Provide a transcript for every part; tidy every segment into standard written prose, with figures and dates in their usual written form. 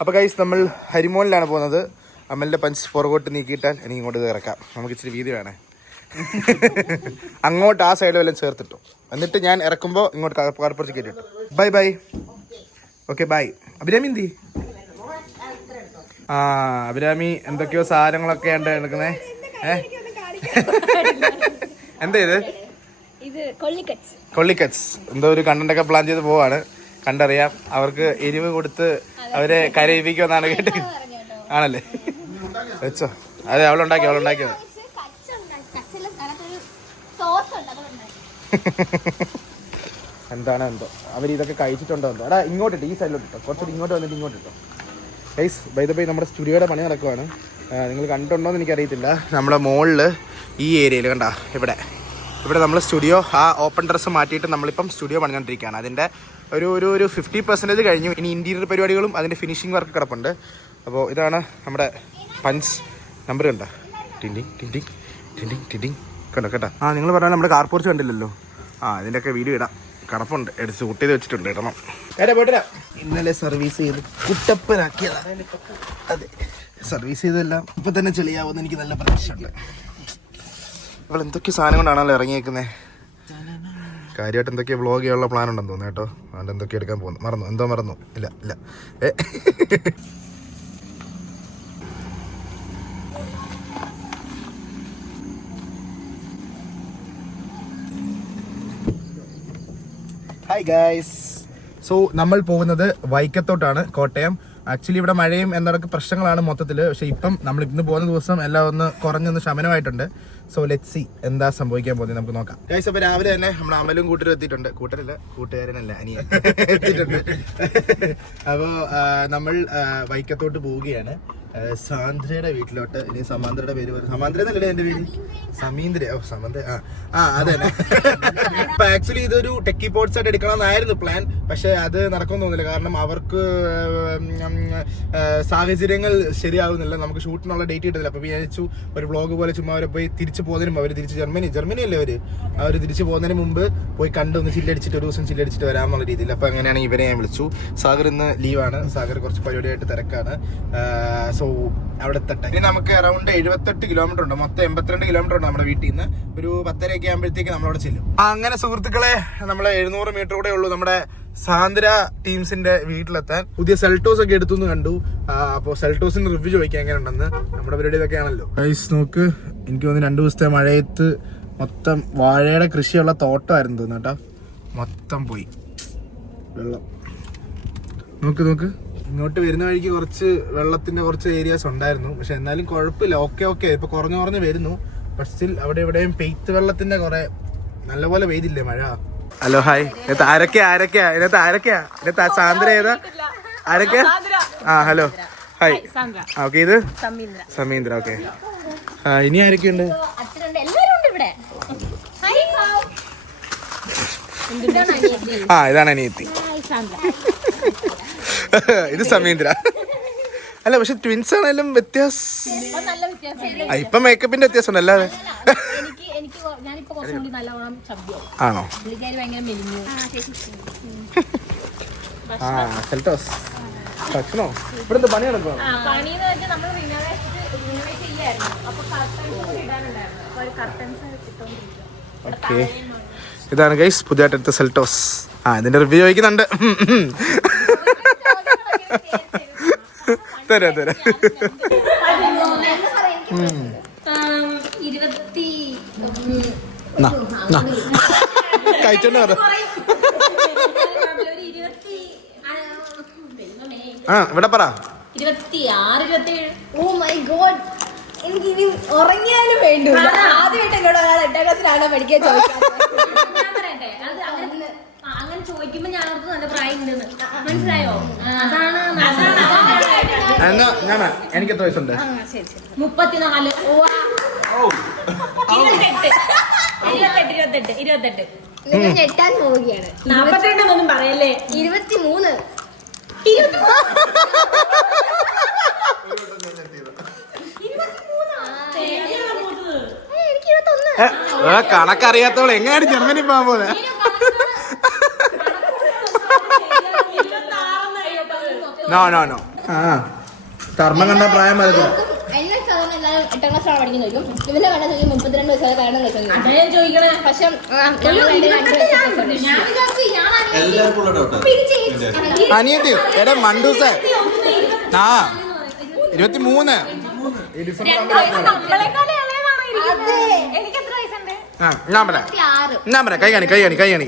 അപ്പോൾ ഗൈസ് നമ്മൾ ഹരിമോനിലാണ് പോകുന്നത്. അമലിൻ്റെ പഞ്ച് പുറകോട്ട് നീക്കിയിട്ടാൽ എനിക്ക് ഇങ്ങോട്ട് ഇറക്കാം. നമുക്ക് ഇച്ചിരി വീതി വേണേ. അങ്ങോട്ട് ആ സൈഡിൽ വല്ലതും ചേർത്തിട്ടു, എന്നിട്ട് ഞാൻ ഇറക്കുമ്പോൾ ഇങ്ങോട്ട് കാർപ്പുറത്ത് കയറ്റിട്ടു. Bye bye. Okay bye. Abhirami എന്തി? ആ അഭിരാമി എന്തൊക്കെയോ സാധനങ്ങളൊക്കെ ഉണ്ട് എടുക്കുന്നേ. എന്താ ഇത്? കൊള്ളിക്കറ്റ്സ് എന്തോ ഒരു കണ്ടന്റൊക്കെ പ്ലാൻ ചെയ്ത് പോവാണ്. കണ്ടറിയാം. അവർക്ക് എരിവ് കൊടുത്ത് അവരെ കരയിപ്പിക്കുമെന്നാണ് കേട്ടത്. ആണല്ലേ? വെച്ചോ. അതെ അവളുണ്ടാക്കിയത്. എന്താണ് എന്തോ അവരിതൊക്കെ കഴിച്ചിട്ടുണ്ടോ എന്തോ. എടാ ഇങ്ങോട്ടിട്ടോ, ഈ സൈഡിലോട്ടോ, കുറച്ചുകൂടി ഇങ്ങോട്ട് വന്നിട്ട് ഇങ്ങോട്ടിട്ടോ. ഗൈസ് ബൈ ദ ബൈ നമ്മുടെ സ്റ്റുഡിയോയുടെ പണി നടക്കുവാണ്. നിങ്ങൾ കണ്ടിട്ടുണ്ടോ എന്ന് എനിക്കറിയത്തില്ല. നമ്മുടെ മുകളിൽ ഈ ഏരിയയിൽ കണ്ട ഇവിടെ നമ്മൾ സ്റ്റുഡിയോ ആ ഓപ്പൺ ഡ്രസ്സ് മാറ്റിയിട്ട് നമ്മളിപ്പം സ്റ്റുഡിയോ പണിഞ്ഞുകൊണ്ടിരിക്കുകയാണ്. അതിൻ്റെ ഒരു 50% കഴിഞ്ഞു. ഇനി ഇൻറ്റീരിയർ പരിപാടികളും അതിൻ്റെ ഫിനിഷിംഗ് വർക്ക് കിടപ്പുണ്ട്. അപ്പോൾ ഇതാണ് നമ്മുടെ പഞ്ച് നമ്പർ കണ്ട. ടിൻഡിങ് കണ്ടോ കേട്ടോ. നിങ്ങൾ പറഞ്ഞാൽ നമ്മുടെ കാർ പോർച്ച് കണ്ടില്ലല്ലോ. അതിൻ്റെയൊക്കെ വീഡിയോ ഇടാം. കിടപ്പുണ്ട്, എടുത്ത് ഷൂട്ട് ചെയ്ത് വെച്ചിട്ടുണ്ട്. ഇടണം. പോയിട്ടില്ല. ഇന്നലെ സർവീസ് ചെയ്ത് കുട്ടപ്പനാക്കിയതാണ്. അതെ, സർവീസ് ചെയ്തെല്ലാം ഇപ്പം തന്നെ ചെളിയാവുമെന്ന് എനിക്ക് നല്ല പ്രതീക്ഷയുണ്ട്. ഇവിടെ എന്തൊക്കെ സാധനം കൊണ്ടാണല്ലോ ഇറങ്ങിയേക്കുന്നത്. കാര്യമായിട്ട് എന്തൊക്കെയോ വ്ളോഗ് ചെയ്യാനുള്ള പ്ലാൻ ഉണ്ടെന്ന് തോന്നുന്നു കേട്ടോ. അതുകൊണ്ട് എന്തൊക്കെ എടുക്കാൻ പോകുന്നു. മറന്നു ഇല്ല ഹായ് ഗൈസ്. സോ നമ്മൾ പോകുന്നത് വൈക്കത്തോട്ടാണ്, കോട്ടയം. ആക്ച്വലി ഇവിടെ മഴയും എന്നതൊക്കെ പ്രശ്നങ്ങളാണ് മൊത്തത്തിൽ. പക്ഷെ ഇപ്പം നമ്മൾ ഇന്ന് പോകുന്ന ദിവസം എല്ലാം ഒന്ന് കുറഞ്ഞൊന്ന് ശമനമായിട്ടുണ്ട്. സോ ലെറ്റ്സ് സീ എന്താ സംഭവിക്കാൻ പോകുന്നത് നമുക്ക് നോക്കാം. ഗൈസ് അപ്പോൾ രാവിലെ തന്നെ നമ്മൾ അമലും കൂട്ടരും എത്തിയിട്ടുണ്ട്. കൂട്ടുകാരനല്ല അനിയൻ എത്തിയിട്ടുണ്ട്. അപ്പോൾ നമ്മൾ വൈക്കത്തോട്ട് പോവുകയാണ്, സാന്ദ്രയുടെ വീട്ടിലോട്ട്. ഇനി സമാന്തരയുടെ പേര് പറയും. സമാന്തര എന്നല്ലേ എൻ്റെ പേര്? സമീന്ദ്ര. അതെ. അപ്പൊ ആക്ച്വലി ഇതൊരു ടെക്കി പോർട്സ് ആയിട്ട് എടുക്കണമെന്നായിരുന്നു പ്ലാൻ. പക്ഷെ അത് നടക്കുമെന്ന് തോന്നുന്നില്ല. കാരണം അവർക്ക് സാഹചര്യങ്ങൾ ശരിയാവുന്നില്ല. നമുക്ക് ഷൂട്ടിനുള്ള ഡേറ്റ് കിട്ടുന്നില്ല. അപ്പൊ വിചാരിച്ചു ഒരു വ്ളോഗ് പോലെ ചുമ്മാ അവരെ പോയി തിരിച്ചു പോകുന്നതിന് മുമ്പ്, അവർ തിരിച്ച് ജർമ്മനി അല്ലേ അവർ തിരിച്ചു പോകുന്നതിന് മുമ്പ് പോയി കണ്ടൊന്ന് ചില്ലടിച്ചിട്ട് ഒരു ദിവസം ചില്ലടിച്ചിട്ട് വരാമെന്നുള്ള രീതിയിൽ. അപ്പൊ അങ്ങനെയാണ് ഇവരെ ഞാൻ വിളിച്ചു. സാഗർ ഇന്ന് ലീവാണ്. സാഗർ കുറച്ച് പരിപാടിയായിട്ട് തിരക്കാണ്. സോ അവിടെ എത്തട്ടെ. ഇനി നമുക്ക് അറൗണ്ട് 78 കിലോമീറ്റർ ഉണ്ട്. മൊത്തം 82 കിലോമീറ്റർ ഉണ്ട് നമ്മുടെ വീട്ടിൽ നിന്ന്. ഒരു 10:30 ആകുമ്പോഴത്തേക്ക് നമ്മളവിടെ ചെല്ലും. അങ്ങനെ സുഹൃത്തുക്കളെ, നമ്മൾ 700 മീറ്റർ കൂടെ ഉള്ളൂ നമ്മുടെ സാന്ദ്ര ടീംസിന്റെ വീട്ടിലെത്താൻ. പുതിയ സെൽട്ടോസ് ഒക്കെ എടുത്തു കണ്ടു. അപ്പോൾ സെൽട്ടോസിന് റിവ്യൂ ചോദിക്കാൻ എങ്ങനെ ഉണ്ടെന്ന്. നമ്മുടെ പരിപാടി ഇതൊക്കെ ആണല്ലോ. ഗൈസ് നോക്ക്, എനിക്ക് തോന്നുന്നു 2 ദിവസത്തെ മഴയത്ത് മൊത്തം വാഴയുടെ കൃഷിയുള്ള തോട്ടമായിരുന്നു തോന്നുന്നു കേട്ടോ. മൊത്തം പോയി വെള്ളം. നോക്ക് ഇങ്ങോട്ട് വരുന്ന വഴിക്ക് കുറച്ച് വെള്ളത്തിന്റെ കുറച്ച് ഏരിയാസ് ഉണ്ടായിരുന്നു. പക്ഷെ എന്നാലും കുഴപ്പമില്ല. ഓക്കെ ഇപ്പൊ കുറഞ്ഞു വരുന്നു. പക്ഷെ സ്റ്റിൽ അവിടെ ഇവിടെയും പെയ്ത്ത് വെള്ളത്തിന്റെ കുറെ നല്ലപോലെ പെയ്തില്ലേ മഴ. Hello hi. ഇതിനകത്ത് ആരൊക്കെയാ? സാന്ദ്ര ഏതാ? ആരൊക്കെയാ? Hello hi. ഓക്കെ, ഇത് സമീന്ദ്ര. ഓക്കെ, ഇനി ആരൊക്കെയുണ്ട്? ഇതാണ് അനിയത്തി. ഇത് സമീന്ദ്ര. അല്ല പക്ഷെ ട്വിൻസ് ആണെങ്കിലും വ്യത്യാസം. ഇപ്പൊ മേക്കപ്പിന്റെ വ്യത്യാസം ഉണ്ട്. അല്ലാതെ ആണോ? സെൽട്ടോസ് ഭക്ഷണോ? ഇവിടെ പണി നടക്കോ? ഓക്കെ, ഇതാണ് ഗൈസ് പുതിയതായിട്ട് എടുത്ത സെൽട്ടോസ്. ഇതിന്റെ റിവ്യൂ ചോദിക്കുന്നുണ്ട്. തരാം. കഴിച്ചോണ്ട് പറ. ഇവിടെ പറ. 26, 27. ഓ മൈ ഗോഡ്, എനിക്കിനി ഉറങ്ങിയാലും വേണ്ടു. ആദ്യമായിട്ട് എന്നോട് ഒരാൾ 8ാം ക്ലാസ്സിലാണോ പഠിക്കാൻ ചോദിക്കാൻ. അങ്ങനെ ചോദിക്കുമ്പോ ഞാൻ നല്ല പ്രായം ഉണ്ടെന്ന് മനസ്സിലായോ? എനിക്ക് എത്ര വയസ്സുണ്ട്? 34. 28. നിങ്ങൾ ഞെട്ടാൻ പോവുകയാണ്. 42 ഒന്നും പറയല്ലേ. 23. കണക്കറിയാത്തവൾ എങ്ങനെയാണ് ജർമ്മനി പോകാൻ പോലെ? നോ കർമ്മം കണ്ട പ്രായം വരത്തില്ല. എന്നെ സാധാരണ എല്ലാവരും 8ാം ക്ലാസ്സിലാണ് പഠിക്കുന്നത് ചോദിക്കും. ഇവന്റെ കണ്ട ചോദിക്കും 32 വയസ്സായ കാരണം ചോദിക്കണേ. പക്ഷെ അനിയത്തി എടാ മണ്ടൂസ 23 ഞാൻ പറയാം കൈ കാണിക്കും 29.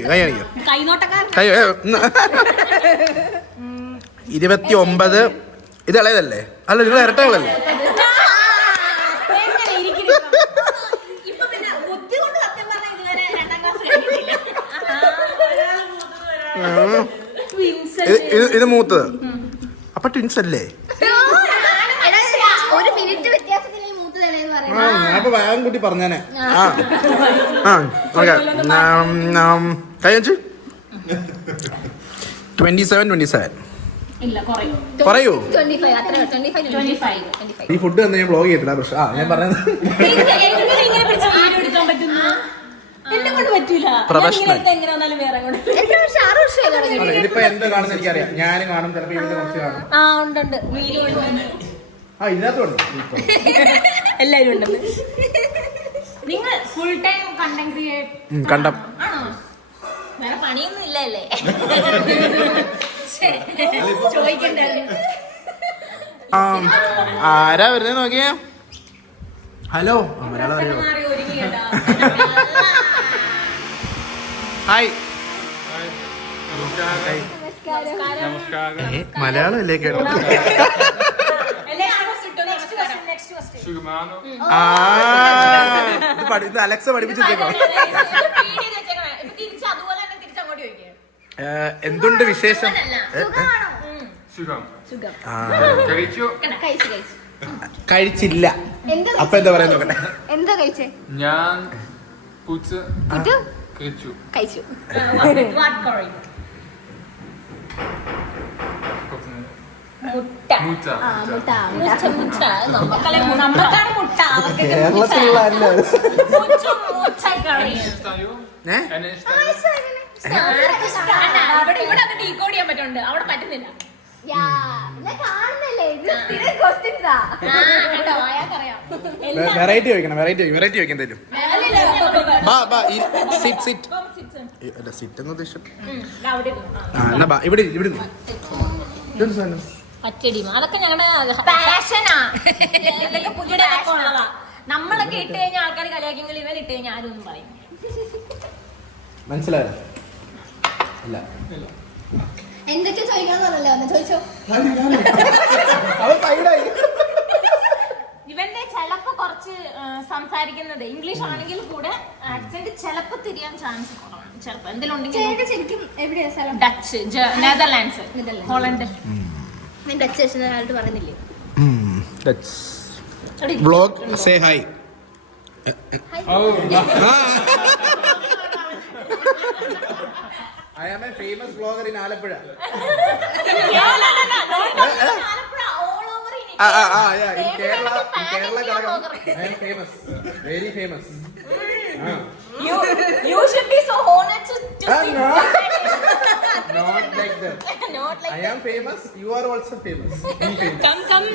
ഇത് ഇളയതല്ലേ? അല്ല നിങ്ങൾ ഇരട്ടകളല്ലേ? ഇത് മൂത്തത്. അപ്പൊ ട്വിൻസ് അല്ലേ? ഒരു മിനിറ്റ് വ്യത്യാസത്തിൽ ഞാനിപ്പോ വേഗം കൂട്ടി പറഞ്ഞേനെ. കൈ വെച്ച് 27. പറയൂ. ഈ ഫുഡ് തന്നെ ഞാൻ വ്ലോഗ് ചെയ്തിട്ടില്ല. പക്ഷെ ഞാൻ പറഞ്ഞത് പ്രൊഫഷണൽ. ഇതിപ്പോ എന്താ കാണുന്ന എനിക്കറിയാം. ഞാൻ കാണും, ചിലപ്പോ ഇതിന്റെ കുറച്ച് കാണും. ഇതിനകത്തുണ്ട് എല്ലാരും ഉണ്ടെന്ന്. നിങ്ങൾ ഫുൾ ടൈം കണ്ടന്റ് ക്രിയേറ്റ് കണ്ടം ആണോ? വേറെ പണിയൊന്നും ഇല്ലല്ലേ? ആരാ വരുന്നത് നോക്കിയേ. Hello hi. മലയാളം അല്ലേ കേട്ടോ? ഇത് അലക്സ പഠിപ്പിച്ചേക്കോ. എന്തുണ്ട് വിശേഷം? കഴിച്ചില്ല. അപ്പൊ എന്താ പറയാ നോക്കട്ടെ. എന്താ കഴിച്ചേ? ഞാൻ കഴിച്ചു. അവിടെ പറ്റുന്നില്ല. വെറൈറ്റി ചോദിക്കണം. വെറൈറ്റി ചോദിക്കാൻ തരും. സിറ്റ് എന്ന് ഉദ്ദേശം. ഇവിടെ അതൊക്കെ ഞങ്ങളുടെ പാഷനാ. ഇതൊക്കെ പുതിയ ഉള്ളതാ. നമ്മളൊക്കെ ഇട്ട് കഴിഞ്ഞാൽ ആൾക്കാർ കളിയാക്കെങ്കിൽ ഇവൻ ഇട്ട് കഴിഞ്ഞാൽ ആരും ഒന്നും പറയും. മനസ്സിലായോ? അല്ല എന്തൊക്കെ ചോദിക്കണം ചോദിച്ചോ. ഇവന്റെ ചിലപ്പോ കുറച്ച് സംസാരിക്കുന്നത് ഇംഗ്ലീഷ് ആണെങ്കിൽ കൂടെ ആക്സെന്റ് ചിലപ്പോ തിരിയാൻ ചാൻസ് കുറവാണ്. ചിലപ്പോ എന്തെങ്കിലും ഉണ്ടെങ്കിൽ ശരിക്കും എവിടെയാ സ്ഥലം? Dutch, Netherlands, Holland. ഡച്ച് ആയിട്ട് പറയുന്നില്ലേ? Vlog say hi. I am a famous vlogger in Alappuzha. Yeah, in Kerala, I am famous, very famous. You should be so honored to see. No. Not like that. Not like I am famous. You are also famous. Come.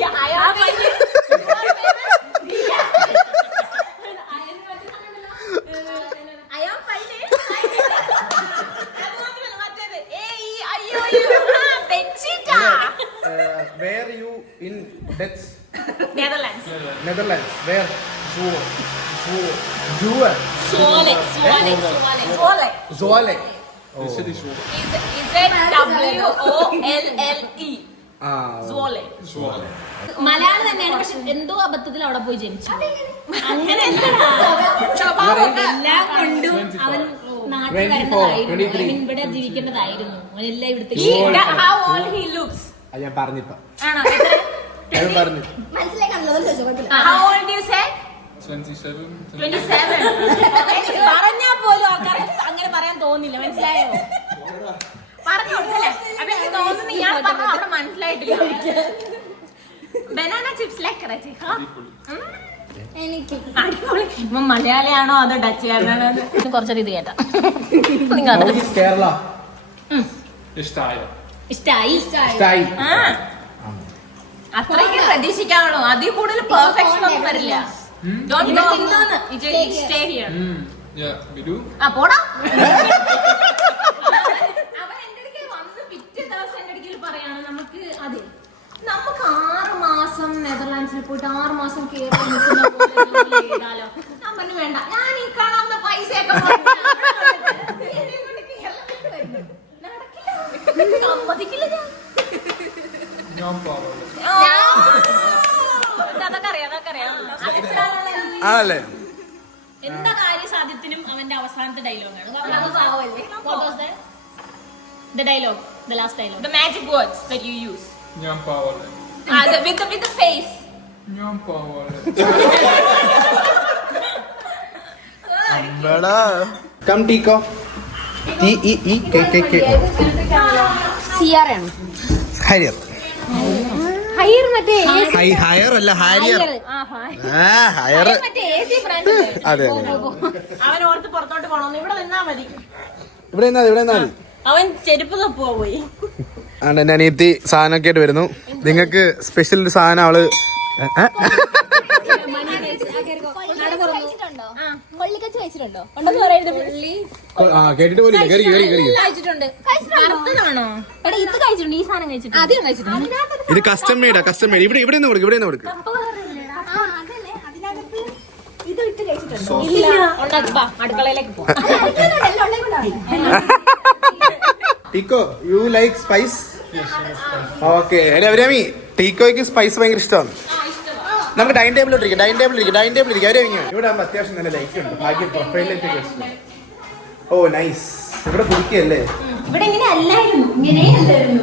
Yeah, I am famous. You are famous. I am fine. Where you in Dutch? Netherlands. Where? Zwolle. Zwolle. Is it WOLLE? Zwolle. Malayalam തന്നെയാണ്, പക്ഷെ എന്തോ അബദ്ധത്തിൽ അവിടെ പോയി ജനിച്ചു. അങ്ങനെ എല്ലാം കൊണ്ടും അവൻ നാട്ടിൽ വരേണ്ടതായിരുന്നു, അവൻ ഇവിടെ ജീവിക്കേണ്ടതായിരുന്നു. അവനെല്ലാം ഇവിടുത്തെ ഞാൻ പറഞ്ഞിപ്പോ ആണോ? പറഞ്ഞു. പറഞ്ഞാ പോലും ആൾക്കാർക്ക് അങ്ങനെ പറയാൻ തോന്നില്ല. മനസ്സിലായോ? പറഞ്ഞു കൊടുക്കല്ലേ? അപ്പൊ എനിക്ക് തോന്നുന്നു ഇയാൾ പറഞ്ഞ അവിടെ മനസ്സിലായിട്ടില്ല. ബനാന ചിപ്സ് എനിക്ക് അടിപൊളി. ഇപ്പൊ മലയാളിയാണോ അതോ ഡച്ചുകാരനാണോ? കുറച്ചൊരു ഇത് കേട്ടാ. കേരള. ഇഷ്ടായി സ്റ്റൈൽ. ആ അത്രയ്ക്ക് പ്രതീക്ഷിക്കാവുള്ളൂ. അതിൽ കൂടുതൽ പെർഫെക്ഷൻ ഒന്നും വരില്ല. Don't go. Stay here. Yeah, we do. ആ പോടാ. അവൻ എന്റെ അടുക്കൽ വന്ന് പിറ്റേ ദിവസം എന്റെ അടുക്കൽ പറയാണ് നമുക്ക് 6 മാസം നെതർലാൻഡ്സിൽ പോയിട്ട് 6 മാസം കേരളം നിൽക്കുന്ന പോലെ ജോലി ചെയ്താലോ. ഞാൻ പറഞ്ഞു വേണ്ട, ഞാൻ ഈ കാണാവുന്ന പൈസയൊക്കെ സമ്മതിക്കില്ല ഞാൻ. അതൊക്കെ അറിയാം. ആണല്ലേ? എന്താ കാര്യസാധ്യത്തിനും അവന്റെ അവസാനത്തെ ഡയലോഗാണ്. The dialogue, the last dialogue, the magic words that you use. ഞാൻ പാവല്ലേ. With the face. ഞാൻ പാവല്ലേ. കം ടീക്കോ. സിയാറാണ്. ഹരിയർ. ഹയർ മറ്റേ ഹയർ അല്ല ഹാരിയർ. ഹയർ. മറ്റേ AC brand അല്ലേ? അതെ. അവൻ ഓർത്ത് പുറത്തോട്ട് പോണോന്ന്. ഇവിടെ നിന്നാ മതി. ഇവിടെ നിന്നാ അവൻ ചെരുപ്പ് തപ്പുവാ പോയി. ആണ് എന്റെ അനിയത്തി സാധനമൊക്കെ ആയിട്ട് വരുന്നു. നിങ്ങൾക്ക് സ്പെഷ്യൽ ഒരു സാധനം അവള് കൊള്ളിക്കച്ച് കഴിച്ചിട്ടുണ്ടോ? കേട്ടിട്ട് പോലും കഴിച്ചിട്ടുണ്ട്. വറുത്തതാണോ? എടാ ഇത് കഴിച്ചിട്ടുണ്ട്. ഈ സാധനം കഴിച്ചിട്ടുണ്ട്. ആദ്യം കഴിച്ചിട്ടുണ്ട്. ഇത് കസ്റ്റം മെയ്ഡ് ഇവിടെ നിന്ന് കൊടുക്കും. ഇല്ല. ഉണ്ടാക്കുവാ. അടുക്കളയിലേക്ക് പോ. Tiko you like spice? Okay. Abhirami, ടീക്കോയ്ക്ക് സ്പൈസ് ഭയങ്കര ഇഷ്ടമാണ്. നമുക്ക് ഡൈനിങ് ടേബിളിലിരിക്കും. ഇവിടെ ആകുമ്പോൾ അത്യാവശ്യം നല്ല ലൈറ്റ് ഉണ്ട്. ഭാഗ്യം പ്രൊഫൈലിലേക്ക്. ഓ നൈസ്. ഇവിടെ കുടിക്കല്ലേ? ഇവിടെ ഇങ്ങനെ അല്ലായിരുന്നു. ഇങ്ങനെയല്ലായിരുന്നു.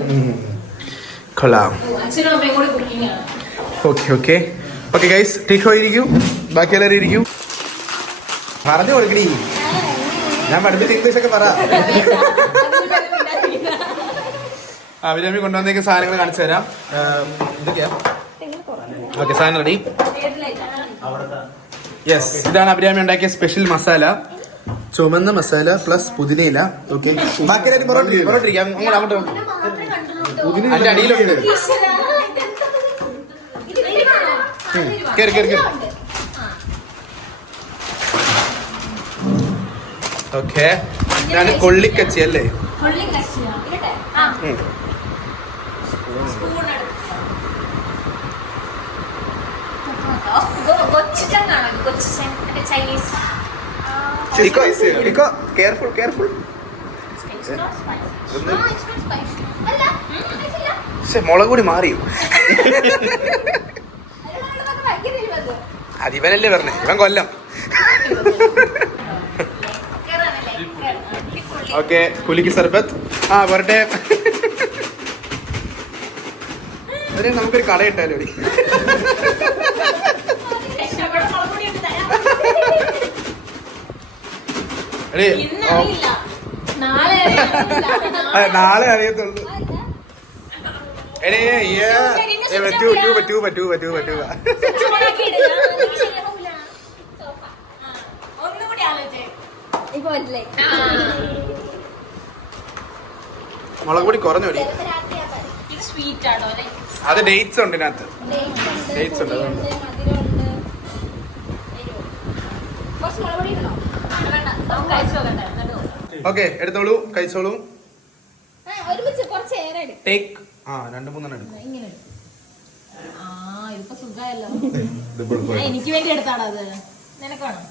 കൊള്ളാം. അച്ഛനും അമ്മയും കൂടി കുക്കിംഗ് ആണ്. ഓക്കെ ഗൈസ്, ടീക്കോ ഇരിക്കൂ, ബാക്കി എല്ലാവരും ഇരിക്കൂ. പറഞ്ഞു കൊടുക്കണി. ഞാൻ പഠിപ്പിച്ച ഇംഗ്ലീഷ് ഒക്കെ പറ. അഭിരാമി കൊണ്ടുവന്നേക്ക് സാധനങ്ങൾ കാണിച്ചു തരാം. എന്തൊക്കെയാ? ഓക്കെ, സാധനം റെഡി. യെസ്, ഇതാണ് അഭിരാമി ഉണ്ടാക്കിയ സ്പെഷ്യൽ മസാല. ചുമന്ന മസാല പ്ലസ് പുതിനയില. ഓക്കെ, ബാക്കി എല്ലാവരും പൊറോട്ടിരിക്കാം. അങ്ങോട്ട് അതിന്റെ അടിയിലുണ്ട്. കേറി. ഓക്കെ, ഇതാണ് കൊള്ളിക്കച്ചി അല്ലേ? കെയർഫുൾ. മുളക് കൂടി മാറിയോ? അതിവനല്ലേ പറഞ്ഞേ, ഇവൻ കൊല്ലം. ഓക്കെ, കുലിക്ക് സർബത്ത്. വരട്ടെ. അതിന് നമുക്കൊരു കട ഇട്ടാലോ? നാളെ അറിയത്തുള്ളൂ. പറ്റൂല. മുളക് പൊടി കുറഞ്ഞോടി. അത് ഡേറ്റ്സ് ഉണ്ട് ഇതിനകത്ത്. ഡേറ്റ്സ് ഉണ്ട്. ഓക്കെ, എടുത്തോളൂ, കഴിച്ചോളൂ. ടേക്ക്. 2-3 എടുക്കും. ഇതിപ്പോ സുഖമല്ലോ. എനിക്ക് വേണ്ടി എടുത്താണോ അത്? നിനക്കാണോ?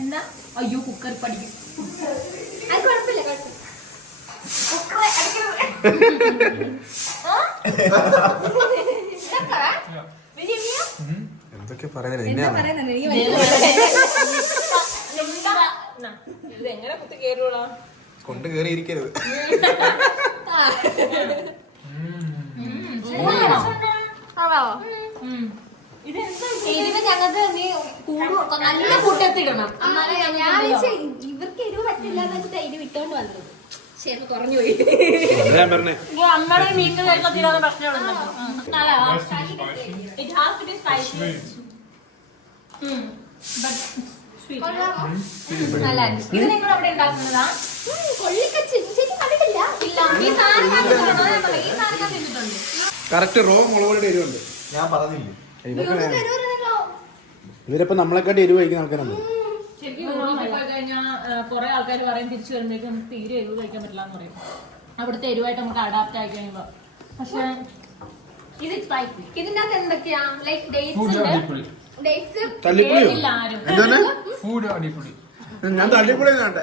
എന്താ? അയ്യോ, കുക്കർ പഠിക്കും. എന്തൊക്കെ പറയുന്നത്? എങ്ങനെ കുത്തി കേറുവാ? കൊണ്ട് കേറിയിരിക്കരുത്. ഞങ്ങൾക്ക് നീ നല്ല കൂട്ടത്തിടണം. ഇവർക്ക് എരിവ് പറ്റില്ലാന്ന് വെച്ചിട്ട് എരിവ് ഇട്ടോണ്ട് വന്നത്. ശരി, കുറഞ്ഞു പോയി. അമ്മയുടെ മീൻ കഴിക്കാൻ തീരാതെ പ്രശ്നമുണ്ടല്ലോ. It has to be spicy. But sweet. ഇത് നിങ്ങൾ അവിടെ ഉണ്ടാക്കുന്നതാ? കൊള്ളിക്കച്ച് ശരി. കറക്റ്റ് റോ മുളകോടെ എരിവുണ്ട്. ഞാൻ പറഞ്ഞില്ലേ ഇവരിപ്പോ നമ്മളെക്കാട്ടി എരിവ് കഴിക്കുന്ന ആൾക്കാരാണ്. ശരിക്കും യൂറോപ്പിൽ പോയി കഴിഞ്ഞാൽ കുറെ ആൾക്കാർ പറയും തിരിച്ചു വരുമ്പോഴേക്കും നമുക്ക് തീരെ എരിവ് കഴിക്കാൻ പറ്റില്ല എന്ന് പറയും. അവിടുത്തെ എരിവായിട്ട് നമുക്ക് അഡാപ്റ്റ് ആയി കഴിയുമ്പോ. പക്ഷെ ഇത് സ്പൈസി. ഇതിന്റെ അകത്ത് എന്തൊക്കെയാ ലൈക് Food ഡേറ്റ്സ് അടിപൊളി. ഡേറ്റ്സ് തല്ലിപ്പൊളിയോ? കേട്ടില്ല ആരും. എന്താണ്? Food അടിപൊളി. ഞാൻ തല്ലിപ്പൊളി കണ്ടേ.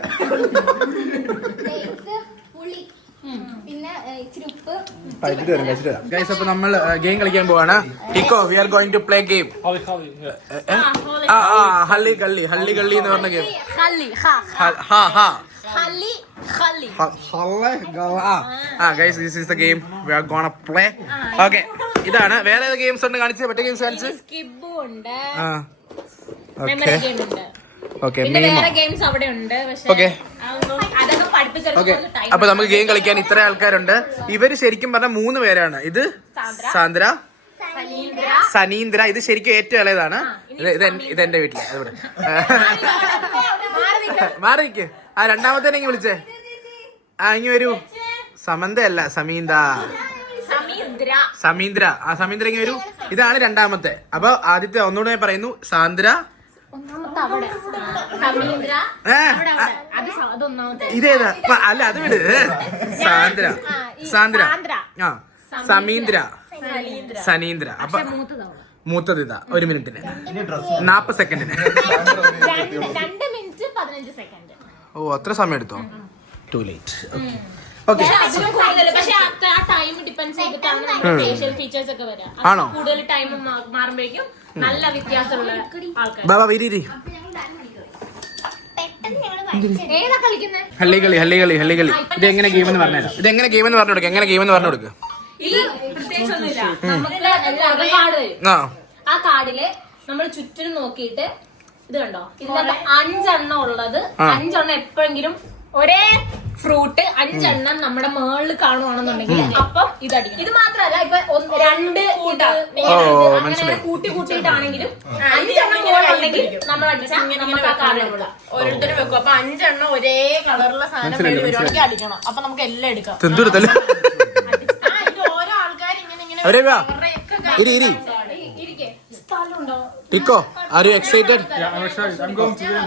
പുളി പിന്നെ ഇച്ചിരി ഉപ്പ്. കഴിച്ചിട്ട് വരാം. ഗൈസ്, അപ്പൊ നമ്മൾ ഗെയിം കളിക്കാൻ പോവാണ്. Tiko, we are going to play game. Hully gully എന്ന് പറഞ്ഞ ഗെയിം. Guys, this is the game we are gonna play. Okay, ഇതാണ്. വേറെ ഏത് ഗെയിംസ് ഉണ്ട് കാണിച്ച്? മറ്റേ ഗെയിംസ് കാണിച്ച്. സ്കിബും ഉണ്ട്, ഓക്കെ മെമ്മറി ഗെയിം ഉണ്ട്, ഓക്കെ പിന്നെ വേറെ ഗെയിംസ് അവിടെ ഉണ്ട്. പക്ഷെ ഓക്കെ അതൊക്കെ ഓക്കെ പഠിപ്പിച്ചെടുക്കാൻ അപ്പൊ നമുക്ക് ഗെയിം കളിക്കാൻ ഇത്ര ആൾക്കാരുണ്ട്. ഇവര് ശരിക്കും പറഞ്ഞ 3 പേരാണ്. ഇത് സാന്ദ്ര, സനീന്ദ്ര. ഇത് ശരിക്കും ഏറ്റവും ഇളയതാണ്. ഇത് എന്റെ വീട്ടില്. അതിവിടെ മാറിക്ക്. ആ രണ്ടാമത്തേനെങ്കിൽ വിളിച്ചേ. ഇനി വരൂ. സമന്ത അല്ല, സമീന്ദ. സമീന്ദ്ര. ആ സമീന്ദ്ര ഇങ്ങനെ വരൂ. ഇതാണ് രണ്ടാമത്തെ. അപ്പൊ ആദ്യത്തെ ഒന്നുകൂടെ പറയുന്നു. സാന്ദ്ര, ഇതേതാ? അല്ല, അത് വിട്. സാന്ദ്ര, ആ സമീന്ദ്ര, സനീന്ദ്ര. അപ്പൊ മൂത്തത് ഇതാ. 1 മിനിറ്റിന് 40 സെക്കൻഡിന്. 2 മിനിറ്റ് 15 സെക്കൻഡ്. ഓ, അത്ര സമയം എടുത്തോ? To late. ഓക്കെ. പക്ഷെ ആ ടൈം ഡിപ്പെൻസ് ചെയ്തിട്ടാണ് നമ്മുടെ ഫേഷ്യൽ ഫീച്ചേഴ്സ് ഒക്കെ വരിക. ആണോ? കൂടുതൽ ടൈം മാറുമ്പോഴേക്കും നല്ല വ്യത്യാസമുള്ള ആൾക്കാർ. ബാബാ വിരി. ഏതാ കളിക്കുന്നത്? ഹള്ളി കളി. ഇത് എങ്ങനെ ഗെയിം എന്ന് പറഞ്ഞുതരാം. എങ്ങനെ ഗെയിം എന്ന് പറഞ്ഞു കൊടുക്കുക. ഇത് പ്രത്യേകിച്ചൊന്നുമില്ല. നമുക്ക് കാർഡ് വരും. ആ കാർഡില് നമ്മൾ ചുറ്റിനും നോക്കിയിട്ട് ഇത് കണ്ടോ, ഇതിനകത്ത് 5 എണ്ണം ഉള്ളത്. 5 എണ്ണം എപ്പോഴെങ്കിലും ഒരേ ഫ്രൂട്ട് 5 എണ്ണം നമ്മുടെ മേളിൽ കാണുവാണെന്നുണ്ടെങ്കിൽ അപ്പം ഇതടിക്കും. ഇത് മാത്രല്ല, ഇപ്പൊ 2 അങ്ങനെ കൂട്ടിയിട്ടാണെങ്കിലും 5 എണ്ണം ഉണ്ടെങ്കിൽ നമ്മൾ അടിച്ചാൽ നമുക്ക് ആ കാർഡ് എടുക്കാം. ഓരോരുത്തരും വെക്കും. അപ്പൊ 5 എണ്ണം ഒരേ കളറുള്ള സാധനം വരുവാണെങ്കിൽ അടിക്കണം. അപ്പൊ നമുക്ക് എല്ലാം എടുക്കാം. ഇത് ഓരോ ആൾക്കാർ ഇങ്ങനെ സ്ഥലമുണ്ടോ? Tiko, are you excited? Yeah, I'm excited. I'm going to win.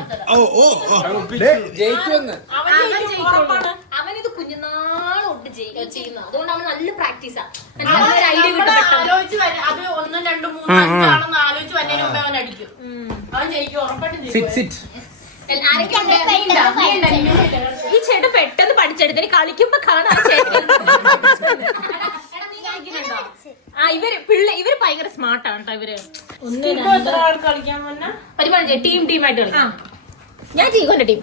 അവനിത് കുഞ്ഞുനാളൊട്ട് ചെയ്യുന്ന, അതുകൊണ്ട് അവന് നല്ല പ്രാക്ടീസാ. ഐഡിയ ആലോചിച്ച് അത് 1, 2, 3, 5 ആണെന്ന് ആലോചിച്ച് വരുന്നതിന് മുമ്പേ അവൻ അടിക്കും. അവൻ ജയിക്കും, ഉറപ്പായിട്ടും ജയിക്കും. ഈ ചേട്ടൻ പെട്ടെന്ന് പഠിച്ചെടുത്തിന് കളിക്കുമ്പോ കാണാൻ ഇവര് ഭയങ്കര സ്മാർട്ടാണ് കേട്ടോ. ഇവര് കളിക്കാൻ വന്ന പരിപാടി ടീമായിട്ട് കളിക്കാം. ഞാൻ ചീക്കോന്റെ ടീം.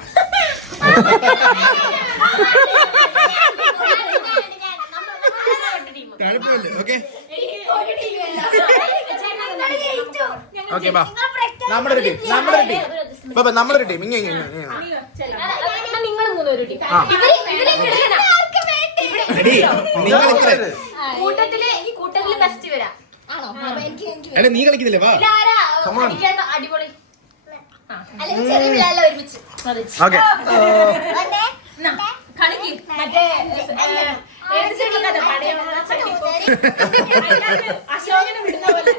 നമ്മളൊരു ടീം. നിങ്ങൾ 3 ഒരു ടീം. കൂട്ടത്തില് ബെസ്റ്റ് വരാം. ആണോ? അപ്പൊ എനിക്ക് നീ കളിക്കുന്നില്ലേ? വാ. അടിപൊളി. അല്ലെങ്കിൽ ചെറിയ പിള്ളേരെല്ലാം ഒരുമിച്ച് ഓക്കെ. കളിക്ക്. മറ്റേ അശോകനെ വിടുന്ന പോലെ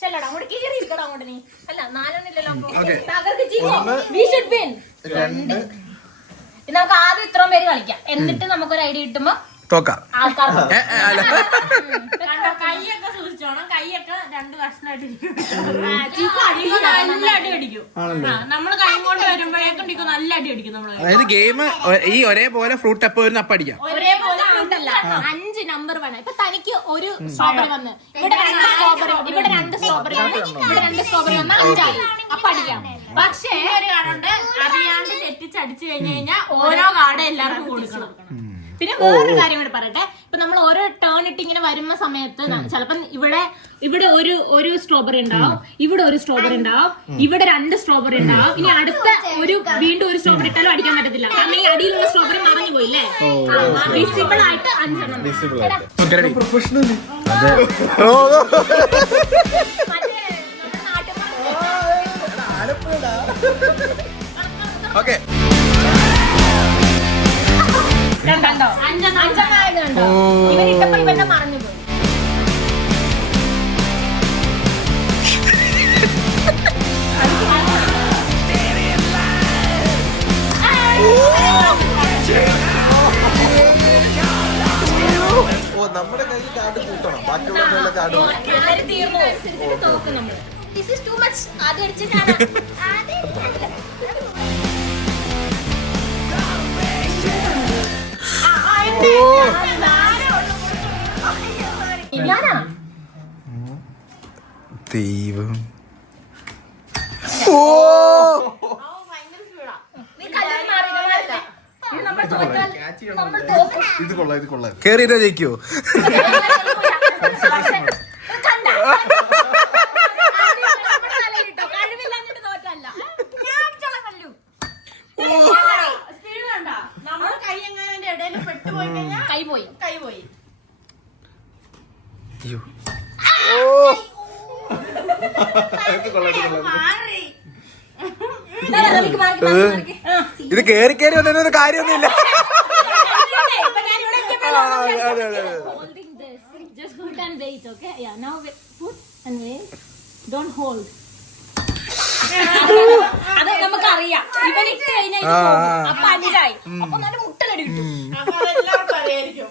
ചെല്ലടാ അങ്ങോട്ട് കീറി ഇരിക്കടാ അങ്ങോട്ട്. നീ അല്ല 4 എണ്ണില്ലല്ലോ. തകർക്ക് ചീക്കോ. We should win. നമുക്ക് ആദ്യം ഇത്രയും പേര് കളിക്കാം. എന്നിട്ട് നമുക്കൊരു ഐഡിയ കിട്ടുമ്പോ തോക്കാം. ആൾക്കാർക്ക് കൈയൊക്കെ സൂക്ഷിച്ചോണം. കൈയൊക്കെ 2 കഷ്ണമായിട്ടിരിക്കും. നല്ല അടി അടിക്കും. നമ്മള് കൈ കൊണ്ട് വരുമ്പോഴേക്കും ടിക്കും നല്ല അടി അടിക്കും നമ്മള്. അതായത് ഗെയിം ഈ ഒരേപോലെ ഫ്രൂട്ട് എപ്പോ വരുന്ന അപ്പം അടിക്കാം. ഒരേപോലെ ഫ്രൂട്ടല്ല, 5 നമ്പർ വേണം. ഇപ്പൊ തനിക്ക് ഒരു സ്ട്രോബെറി വന്ന് ഇവിടെ 2 സ്ട്രോബെറി, ഇവിടെ 2 സ്ട്രോബെറി വന്ന് ഇവിടെ 2 സ്ട്രോബെറി വന്ന് 5 ആയി. അപ്പൊ അടിക്കാം. പക്ഷേ ഒരു കാർഡുണ്ട്, അറിയാണ്ട് തെറ്റിച്ചടിച്ചു കഴിഞ്ഞാൽ ഓരോ കാർഡ് എല്ലാവർക്കും കൊടുക്കണം. പിന്നെ വേറൊരു കാര്യം കൂടെ പറയട്ടെ. ഇപ്പൊ നമ്മൾ ഓരോ ടേൺ ഇട്ട് ഇങ്ങനെ വരുന്ന സമയത്ത് ചിലപ്പം ഇവിടെ ഒരു സ്ട്രോബെറി ഉണ്ടാവും, ഇവിടെ ഒരു സ്ട്രോബെറി ഉണ്ടാവും, ഇവിടെ 2 സ്ട്രോബെറി ഉണ്ടാവും. ഇനി അടുത്ത വീണ്ടും ഒരു സ്ട്രോബെറി ഇട്ടാലും അടിക്കാൻ പറ്റത്തില്ല. കാരണം ഈ അടിയിലുള്ള സ്ട്രോബെറി മറഞ്ഞു പോയില്ലേ. വിസിബിൾ ആയിട്ട് 5 എണ്ണം. ഓക്കെ. കണ്ടോ 5 എണ്ണം ഇവരിട്ടപ്പോ ഇവന്റെ മറന്നു എല്ലാവരും തീർന്നു അനുസരിച്ചിട്ട് തോക്കും നമ്മള്. This is too much. ആദ്യം അടിച്ചിട്ടാണ്. ഞാനാ ദൈവം നീ കല്യാണം മാറിയതല്ല. ഇനി നമ്മൾ തോറ്റാൽ നമ്മൾ തോക്കും. ഇത് കൊള്ളാം കേറിയിട്ടാ ജയിക്കോ? കണ്ട കഴിവില്ല അങ്ങോട്ട് തോറ്റല്ല. ഞാൻ കല്ലു സ്പീഡ് വേണ്ട. നമ്മള് കൈ എങ്ങാനും ഇടയിൽ പെട്ടുപോയി കഴിഞ്ഞാൽ കൈ പോയി. അയ്യോ മാറി. ഇത് കേറി കേറി വന്നൊരു കാര്യമൊന്നുമില്ല. Holding this. Just put and wait, okay? Yeah, now put and wait. Don't hold. അത് നമുക്കറിയാം. ഇവൻ ഇട്ട് കഴിഞ്ഞാൽ ഇത് പോകും. അപ്പൊ 5 അപ്പൊ നല്ല മുട്ടലടി കിട്ടും. അപ്പൊ അതെല്ലാവർക്കും അറിയായിരിക്കും.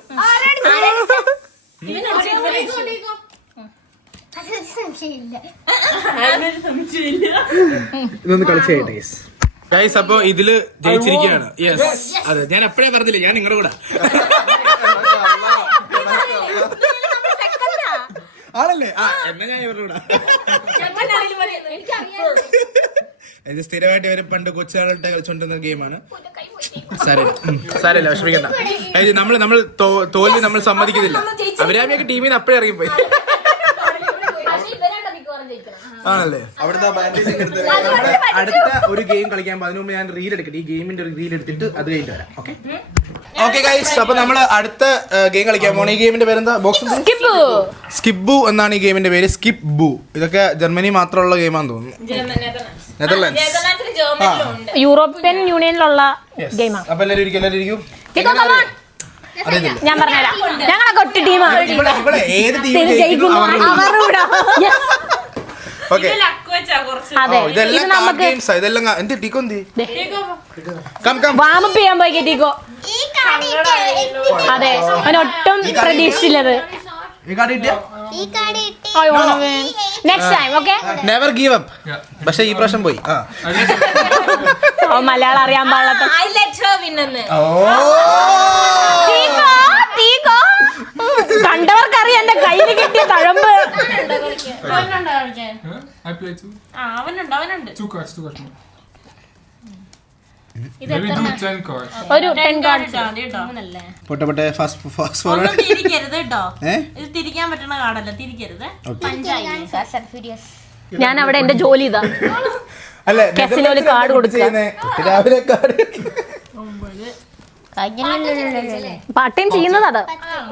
ഇതൊന്ന് കളിച്ചായിട്ട് ഗൈസ്. അപ്പൊ ഇതില് ജയിച്ചിരിക്കുകയാണ്. യെസ്, അതെ ഞാൻ എപ്പോഴേ പറഞ്ഞില്ല, ഞാൻ നിങ്ങളുടെ കൂടെ ആണല്ലേ. എന്നാ ഞാൻ ഇവരുടെ കൂടെ. ഇത് സ്ഥിരമായിട്ട് ഇവര് പണ്ട് കൊച്ചാളിട്ട് കളിച്ചോണ്ടിരുന്ന ഗെയിമാണ്. സാരമില്ല, വിഷമിക്കണ്ട. നമ്മൾ തോൽവി നമ്മൾ സമ്മതിക്കുന്നില്ല. അവരാമിയൊക്കെ ടീമിൽ നിന്ന് അപ്പഴേ ഇറങ്ങിപ്പോയി. ആണല്ലേ. അവിടുത്തെ ബാൻഡേജ് എടുത്ത് അടുത്ത ഒരു ഗെയിം കളിക്കാൻ അതിനു മുമ്പ് ഞാൻ റീൽ എടുക്കട്ടെ. ഈ ഗെയിമിന്റെ ഒരു റീൽ എടുത്തിട്ട് അത് കഴിഞ്ഞിട്ട് വരാം. ഓക്കെ ഗൈസ്, അപ്പൊ നമ്മള് അടുത്ത ഗെയിം കളിക്കാൻ പോണ. ഈ ഗെയിമിന്റെ പേരെന്താ? സ്കിബ്ബു എന്നാണ് ഈ ഗെയിമിന്റെ പേര്. സ്കിബ്ബു. ഇതൊക്കെ ജർമ്മനി മാത്രമുള്ള ഗെയിമാന്ന് തോന്നുന്നു. നെതർലാൻഡ്സ്, യൂറോപ്യൻ യൂണിയനിലുള്ള ഗെയിമാണ്. അപ്പൊ എല്ലാവരും ഇരിക്കും. ഞാൻ പറഞ്ഞുതരാം, ഞങ്ങളൊക്കെ ഒറ്റ ടീമാണ്. ഏത് ടീം അതെ, ഇത് നമുക്ക് ഇതെല്ലാം എന്ത് ടീക്കോന്തി വാമപ്പ് ചെയ്യാൻ പോയി കേട്ടിക്കോ. അതെ, അവനൊട്ടും പ്രതീക്ഷിച്ചില്ലത്. Next time okay, never give up. പക്ഷെ ഈ പ്രാവശ്യം പോയി. മലയാളം അറിയാൻ പാടില്ലാത്ത കണ്ടവർക്കറിയാം എന്റെ കയ്യിൽ കിട്ടിയ തഴമ്പ്. I play too. അവനുണ്ട് 2 cards more. Maybe do 10 cards. ഒരു 10 കാർഡ്സ്. പൊട്ടെ fast forward. ഒന്നും തിരിക്കരുത് കേട്ടോ. ഇത് തിരിക്കാൻ പറ്റുന്ന കാർഡല്ല, തിരിക്കരുത്. ഞാൻ അവിടെ എന്റെ ജോലി ഇതാ. അല്ല, കെസിനോല് കാർഡ് കൊടുക്കുക. രാവിലെ കാർഡ് പാർട്ട് ചെയ്യുന്നത് അത്.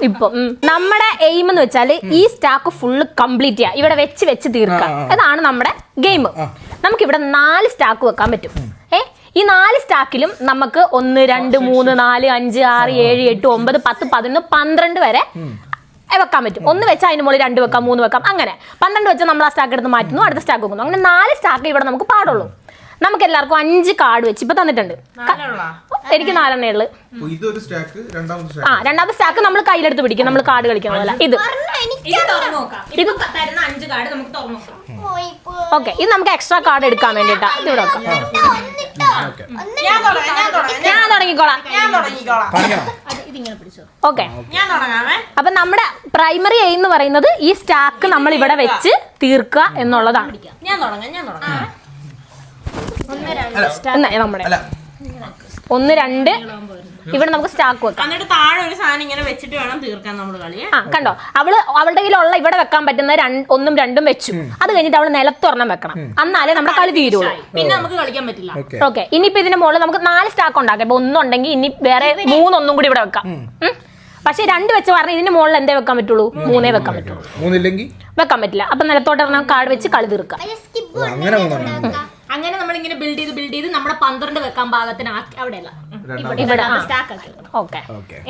ഇപ്പൊ നമ്മുടെ എയിം എന്ന് വെച്ചാല് ഈ സ്റ്റാക്ക് ഫുള്ള് കംപ്ലീറ്റ് ചെയ്യുക, ഇവിടെ വെച്ച് തീർക്കാം. അതാണ് നമ്മുടെ ഗെയിം. നമുക്ക് ഇവിടെ 4 സ്റ്റാക്ക് വെക്കാൻ പറ്റും. ഈ 4 സ്റ്റാക്കിലും നമുക്ക് 1 2 3 4 5 6 7 8 9 10 11 12 വരെ വെക്കാൻ പറ്റും. 1 വെച്ചാൽ അതിന് മുകളിൽ 2 വെക്കാം, 3 വെക്കാം. അങ്ങനെ 12 വെച്ചാൽ നമ്മൾ ആ സ്റ്റാക്ക് എടുത്ത് മാറ്റുന്നു, അടുത്ത സ്റ്റാക്ക് വെക്കുന്നു. അങ്ങനെ 4 സ്റ്റാക്ക് ഇവിടെ നമുക്ക് പാടുള്ളൂ. നമുക്ക് എല്ലാവർക്കും 5 കാർഡ് വെച്ച് ഇപ്പൊ തന്നിട്ടുണ്ട്. എനിക്ക് 4 ഉള്ളു. രണ്ടാമത്തെ സ്റ്റാക്ക് നമ്മൾ കയ്യിലെടുത്ത് പിടിക്കും, നമ്മൾ കാർഡ് കളിക്കുന്ന പോലെ. ഇത് തരുന്ന 5 കാർഡ് നമുക്ക് തുറന്നു നോക്കാം. ഓക്കെ, ഇത് നമുക്ക് എക്സ്ട്രാ കാർഡ് എടുക്കാൻ വേണ്ടിട്ടാ. ഇത് ഇവിടെ വെക്കാം. ഞാൻ തുടങ്ങിക്കോളാം. ഇതിങ്ങനെ പിടിച്ചോ. ഓക്കെ, ഞാൻ തുടങ്ങാമേ. അപ്പൊ നമ്മുടെ പ്രൈമറി എയിം എന്ന് പറയുന്നത് ഈ സ്റ്റാക്ക് നമ്മൾ ഇവിടെ വെച്ച് തീർക്കുക എന്നുള്ളതാണ്. ഞാൻ തുടങ്ങാം. നമ്മുടെ 1 2 ഇവിടെ നമുക്ക് സ്റ്റാക്ക് വെക്കാം. എന്നിട്ട് താഴെ ഒരു സാധനം ഇങ്ങനെ വെച്ചിട്ട് വേണം തീർക്കാൻ നമ്മൾ കളി. കണ്ടോ, അവളുടെ കയ്യിലുള്ള ഇവിടെ വെക്കാൻ പറ്റുന്ന 1 2 വെച്ചു. അത് കഴിഞ്ഞിട്ട് അവള് നിലത്തൊരെണ്ണം വെക്കണം, എന്നാലേ നമ്മുടെ കളി തീരുള്ളൂ. പിന്നെ നമുക്ക് കളിക്കാൻ പറ്റില്ല. ഓക്കെ, ഇനിയിപ്പോ ഇതിന്റെ മുകളിൽ നമുക്ക് 4 സ്റ്റാക്ക് ഉണ്ടാക്കാം. ഇപ്പൊ 1 ഉണ്ടെങ്കിൽ ഇനി വേറെ 3 ഒന്നും കൂടി ഇവിടെ വെക്കാം. പക്ഷെ 2 വെച്ച് പറഞ്ഞാൽ ഇതിന്റെ മുകളിൽ എന്തേ വെക്കാൻ പറ്റുള്ളൂ? 3 വെക്കാൻ പറ്റുള്ളൂ. 3 വെക്കാൻ പറ്റില്ല. അപ്പൊ നിലത്തോട്ടൊരെണ്ണം കാർഡ് വെച്ച് കളി തീർക്കാം. അങ്ങനെ നമ്മൾ ഇങ്ങനെ ബിൽഡ് ചെയ്ത് നമ്മുടെ 12 വെക്കാൻ പാകത്തിന് അവിടെയല്ല ഇവിടെ സ്റ്റാക്ക് ആക്കി. ഓക്കെ,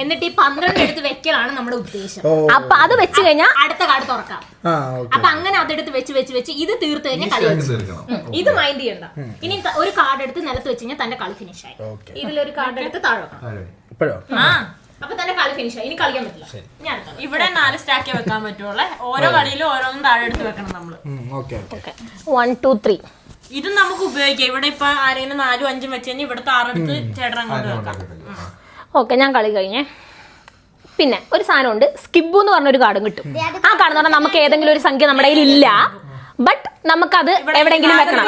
എന്നിട്ട് ഈ 12 എടുത്ത് വെക്കലാണ് നമ്മുടെ ഉദ്ദേശം. അപ്പൊ അത് വെച്ച് കഴിഞ്ഞാൽ അടുത്ത കാർഡ് തുറക്കാം. അപ്പൊ അങ്ങനെ അതെടുത്ത് വെച്ച് ഇത് തീർത്ത് കഴിഞ്ഞാൽ കളി ഇത് മൈൻഡ് ചെയ്യണ്ട. ഇനി ഒരു കാർഡ് എടുത്ത് നിലത്ത് വെച്ച് കഴിഞ്ഞാൽ തന്റെ കളി ഫിനിഷ് ആയി. ഇതിലൊരു കാർഡ് എടുത്ത് താഴെ. ഇപ്പോഴോ? അപ്പൊ തന്നെ തന്നെ കളി ഫിനിഷ്. ഇനി കളിക്കാൻ പറ്റില്ല. ഞാൻ അടുത്ത ഇവിടെ 4 സ്റ്റാക്കേ വെക്കാൻ പറ്റുള്ളൂ. ഓരോ കളിയിലും ഓരോന്നും താഴെ എടുത്ത് വെക്കണം നമ്മള്. ഓക്കെ 1 2 3. ഇത് നമുക്ക് ഉപയോഗിക്കാം. ഇവിടെ ഇപ്പൊ ആരെങ്കിലും 4 5 വെച്ച് കഴിഞ്ഞാൽ ഇവിടുത്തെ 6 എടുത്ത് ചേട്ടൻ അങ്ങോട്ട് വെക്കാം. ഓക്കെ, ഞാൻ കളി കഴിഞ്ഞേ. പിന്നെ ഒരു സാധനമുണ്ട്, സ്കിബു എന്ന് പറഞ്ഞൊരു കാർഡും കിട്ടും. ആ കാർഡ് എന്ന് പറഞ്ഞാൽ നമുക്ക് ഏതെങ്കിലും ഒരു സംഖ്യ നമ്മുടെ കയ്യിൽ ഇല്ല, ബട്ട് നമുക്കത് എവിടെയെങ്കിലും വെക്കണം.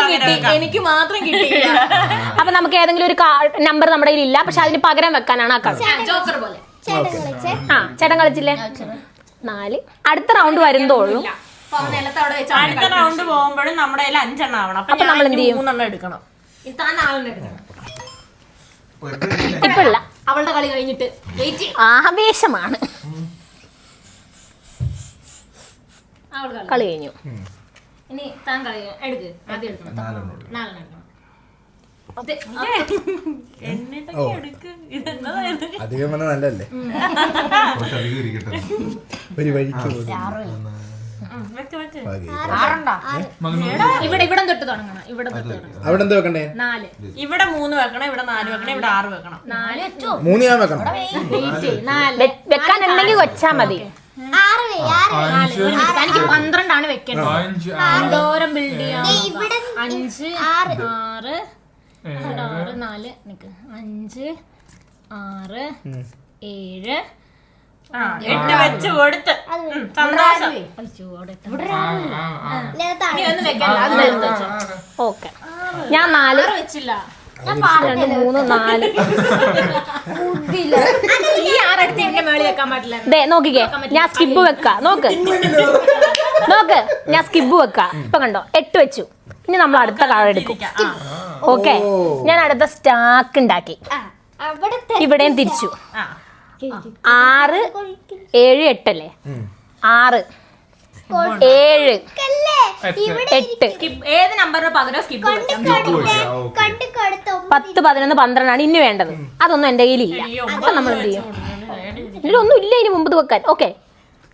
എനിക്ക് മാത്രം കിട്ടിയില്ല. അപ്പൊ നമുക്ക് ഏതെങ്കിലും ഒരു നമ്പർ നമ്മുടെ കയ്യിൽ ഇല്ല, പക്ഷെ അതിന് പകരം വെക്കാനാണ് ആ കാർഡ്. ജോക്കർ പോലെ. ആ ചേട്ടൻ കളിച്ചില്ലേ? 4. അടുത്ത റൗണ്ട് വരുന്നോളൂ. നിലത്തവിടെ വെച്ചാൽ അടുത്ത റൗണ്ട് പോകുമ്പോഴും നമ്മുടെ കയ്യിൽ 5 എണ്ണം ആവണം. അപ്പൊ നമ്മൾ എന്ത് ചെയ്യും? 3 എണ്ണം എടുക്കണം. താൻ ആളിനെ എടുക്കണം. ഇപ്പൊ ഇല്ല, അവളുടെ കളി കഴിഞ്ഞിട്ട് ആവേശമാണ്. കളി കഴിഞ്ഞു. ഇനി താൻ കളി എടുക്ക്. ആദ്യം എടുക്കണം. 4 എടുക്കണം. എന്നിട്ടൊക്കെ എടുക്ക്. ഇതെന്താ അധികം വന്ന നല്ലല്ലേ, ഒരു വഴിക്ക് ഇവിടെ തൊട്ട് തുടങ്ങണം. ഇവിടെ തൊട്ട് തുടങ്ങണം. അവിടെ എന്താ വെക്കണ്ടേ? 4. ഇവിടെ 3 വെക്കണം, ഇവിടെ 4 വെക്കണം, ഇവിടെ 6 വെക്കണം. 4 3 ഞാൻ വെക്കണം. വെക്കാനുണ്ടെങ്കിൽ വെച്ചാ മതി. എനിക്ക് 12 ആണ് വെക്കേണ്ടത്. 5 എന്തോരം ബിൽഡ് ചെയ്യാം. 5 6 6 4 നിക്ക് 5 6 7 8 വെച്ച് കൊടുത്ത് സന്തോഷം. ഓക്കെ, ഞാൻ 4 വെച്ചില്ല. 2 3 4. ഈ 6 എടുത്ത് എന്റെ മേളിൽ വെക്കാൻ പറ്റില്ല. ദേ നോക്കിക്കേ, ഞാൻ സ്കിബ് വെക്കാം. നോക്ക്, ഞാൻ സ്കിബ് വെക്കാം. ഇപ്പൊ കണ്ടോ, 8 വെച്ചു. ഇനി നമ്മൾ അടുത്ത കാർഡ് എടുക്കും. ഓക്കെ, ഞാൻ അടുത്ത സ്റ്റാക്ക് ഉണ്ടാക്കി. ഇവിടെയും തിരിച്ചു. 6 7 8 അല്ലേ? 6 7 8. ഏത് നമ്പറിന് പകരം സ്കിപ്പ് 10 11 12 ആണ് ഇനി വേണ്ടത്. അതൊന്നും എന്റെ കയ്യിലില്ല. അപ്പൊ നമ്മൾ എന്ത് ചെയ്യും? ഇതിലൊന്നും ഇല്ല ഇനി മുമ്പ് വെക്കാൻ. ഓക്കെ,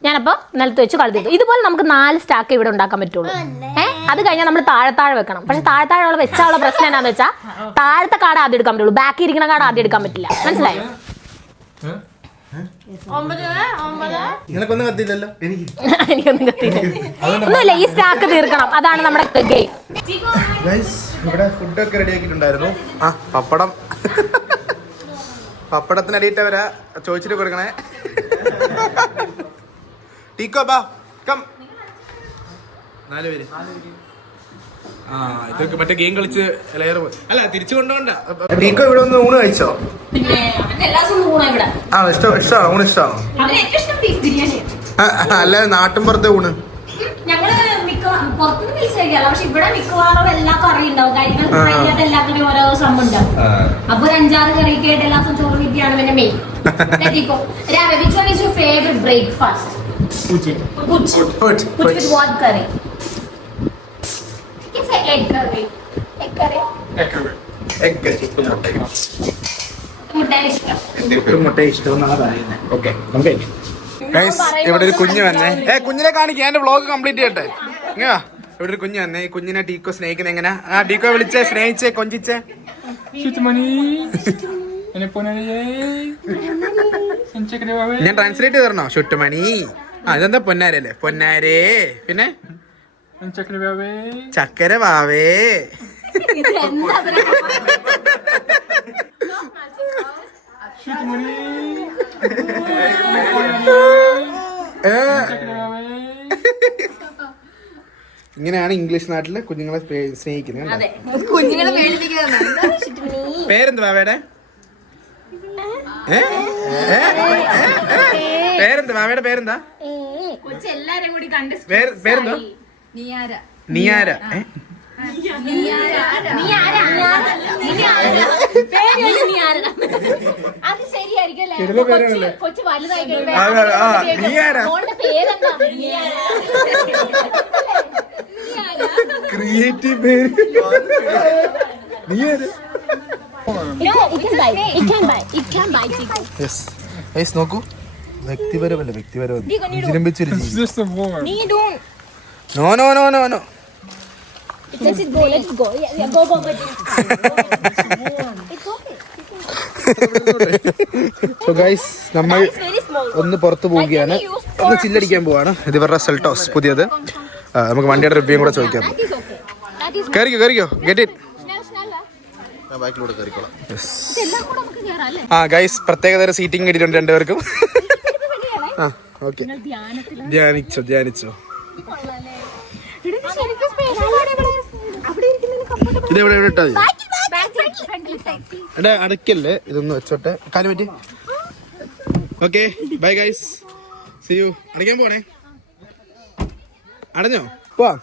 ഞാനപ്പോ നിലത്ത് വെച്ച് കളി തീർത്തു. ഇതുപോലെ നമുക്ക് 4 സ്റ്റാക്ക് ഇവിടെ ഉണ്ടാക്കാൻ പറ്റുള്ളൂ. അത് കഴിഞ്ഞാൽ നമ്മൾ താഴെ വെക്കണം. പക്ഷെ താഴെ വെച്ചാലുള്ള പ്രശ്നം എന്താണെന്ന് വെച്ചാൽ താഴത്തെ കാർഡ് ആദ്യം എടുക്കാൻ പറ്റുള്ളൂ, ബാക്കി ഇരിക്കുന്ന കാർഡ് ആദ്യം എടുക്കാൻ പറ്റില്ല. മനസ്സിലായോ? 9 നിനക്കൊന്നും കത്തില്ലല്ലോ. എനിക്കൊന്നും കത്തിയില്ല. ഒന്നുമില്ല, ഈ സ്റ്റാക്ക് തീർക്കണം. അതാണ് നമ്മുടെ ഗെയിം. ഇവിടെ ഫുഡൊക്കെ റെഡി ആക്കിയിട്ടുണ്ടായിരുന്നു. ആ പപ്പടം, പപ്പടത്തിനടിയിട്ടവരാ ചോദിച്ചിട്ട് കൊടുക്കണേ. ടീക്കോ ബാ കം. 4 പേര്. ആ ഇതൊക്കെ മറ്റേ ഗെയിം കളിച്ച് ലെയർ അല്ല തിരിച്ചു കൊണ്ടുപോണ്ട. ടീക്കോ ഇവിടെ ഒന്ന് ഊണ് കഴിച്ചോ? പിന്നെ എല്ലാ ദിവസവും ഊണാ ഇവിടെ. ആണോ? ഇഷ്ടമാണോ ഊണ്? ഇഷ്ടമാണോ? അവന് ഏറ്റവും ഇഷ്ടം ബീഫ് ബിരിയാണി. അല്ല നാട്ടിൻ പുറത്തെ ഊണ്. ഞങ്ങള് പുറത്തുനിന്ന് പൈസ കഴിക്കാലോ, പക്ഷെ ഇവിടെ മിക്കവാറും എല്ലാ കറി ഉണ്ടാവും. കഴിഞ്ഞ എല്ലാത്തിനും ഓരോ സംഭവം ഉണ്ടാവും. അപ്പൊ ഒരു 5-6 കറിയൊക്കെ ആയിട്ട് എല്ലാ ദിവസവും ചോറ് കിട്ടിയാണ് പിന്നെ മെയിൻ. രാവിലെ which one is your favorite breakfast? With what curry? It's an egg curry. Egg curry. മുട്ട ഇഷ്ടമെന്നാണ് പറയുന്നത്. ഓക്കെ, ഇവിടെ ഒരു കുഞ്ഞ് വന്നേ. കുഞ്ഞിനെ കാണിക്കുക, എന്റെ വ്ളോഗ് കംപ്ലീറ്റ് ചെയ്യട്ടെ. ഇവിടെ ഒരു കുഞ്ഞ് വന്നേ. ഈ കുഞ്ഞിനെ ടീക്കോ സ്നേഹിക്കുന്നത് എങ്ങനെ? ആ ടീക്കോ വിളിച്ചേ, സ്നേഹിച്ചേ, കൊഞ്ചിച്ചേ. ഞാൻ ട്രാൻസ്ലേറ്റ് ചെയ്ത് തരണോ? ഷുട്ടുമണി. ആ ഇതെന്താ പൊന്നാരല്ലേ? പൊന്നാരേ. പിന്നെ ചക്കര വാവേ. ഇങ്ങനെയാണ് ഇംഗ്ലീഷ് നാട്ടില് കുഞ്ഞുങ്ങളെ സ്നേഹിക്കുന്നത്. പേരെന്ത് വാവേടെ? പേരെന്താ വാവേടെ? പേരെന്താ? എല്ലാരും കൂടി കണ്ട് പേരെന്തോ? നിയാര. അത് ശരിയായിരിക്കും. കൊച്ചു വലുതായി ക്രിയേറ്റീവ് പേര്. നോക്കൂ, വ്യക്തിപരമല്ല, വ്യക്തിപരം. It's just a war. No no no no no. Let's go. Yeah, go. It's okay. So guys നമ്മൾ ഒന്ന് പുറത്ത് പോവുകയാണ്, ഒന്ന് ചില്ലടിക്കാൻ പോവാണ്. ഇത് ഇവരുടെ സെൽട്ടോസ് പുതിയത്. നമുക്ക് വണ്ടിയുടെ റിവ്യൂ കൂടെ ചോദിക്കാം. കയറിക്കോ ഗെറ്റ് ഇറ്റ്. ബാക്കിലൂടെ കയറിക്കോളാം. ആ ഗൈസ് പ്രത്യേകതര സീറ്റിംഗ് കിട്ടിയിട്ടുണ്ട് രണ്ടുപേർക്കും. ആ ഓക്കെ, ധ്യാനിച്ചോ. ഇതെവിടെ ഇട്ടാ എടാ അടയ്ക്കല്ലേ, ഇതൊന്ന് വെച്ചോട്ടെ. കാല് പറ്റി. Okay bye guys, see you. അടയ്ക്കാൻ പോണേ. അടഞ്ഞോ? പോവാ.